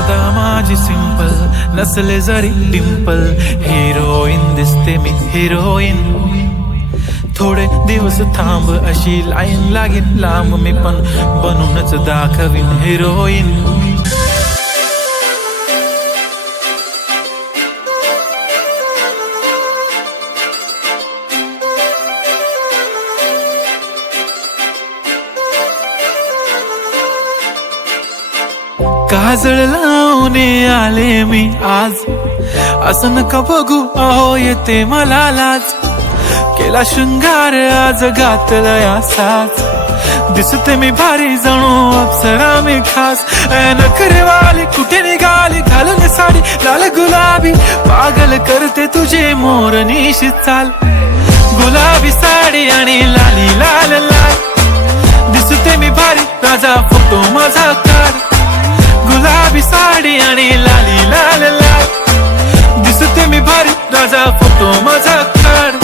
अदा माझी सिंपल नसले जरी डिंपल, हिरोईन दिसते मी हिरोईन. थोडे दिवस थांब अशी लाईन लागेल लांब, मी पण बनूनच दाखवीन हिरोईन. काजळ लावून आले मी आज, असं नका बघू अहो येते मला लाज. केला शृंगार आज घातलाय असाच, दिसते मी भारी जणू अप्सरा मी खास. नखरेवाली कुठे निघाली घालून साडी लाल गुलाबी, पागल करते तुझे मोरनीशी चाल. गुलाबी साडी आणि लाली लाल लाल, दिसते मी भारी राजा फोटो माझा काढ. गुलाबी साडी आणि लाली लाल लाल, दिसते मी भारी राजा फोटो माझा काढ.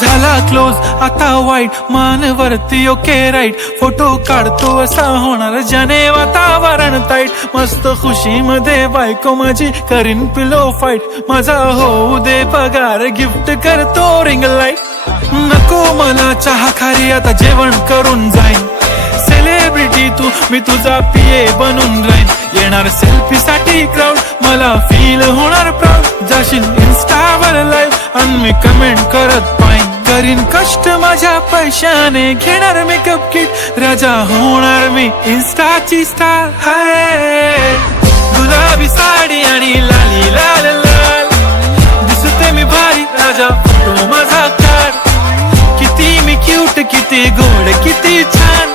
झाला क्लोज आता वाईट मानवरती ओके राईट, फोटो काढतो असा होणार ज्याने वातावरण ताईट. मस्त खुशी मध्ये बायको माझी करीन पिलो फाईट, माझा होऊ दे पगार गिफ्ट करतो रिंग लाईट. नको मला चहा खारी आता जेवण करून जाईन, सेलिब्रिटी तू मी तुझा पिये बनून राहीन. येणार सेल्फी साठी क्राऊड मला फील होणार प्राऊड, जाशील इन्स्टावर लाईव्ह आणि मी कमेंट करत पाहिन. करीन कष्ट माझ्या पैशाने घेणार मेकअप किट, राजा होणार मी इन्स्टाची स्टार. हाय गुलाबी साडी आणि लाली लाल लाल, दिसते मी भारी राजा फोटो माझा काढ. किती मी क्यूट किती गोड किती छान,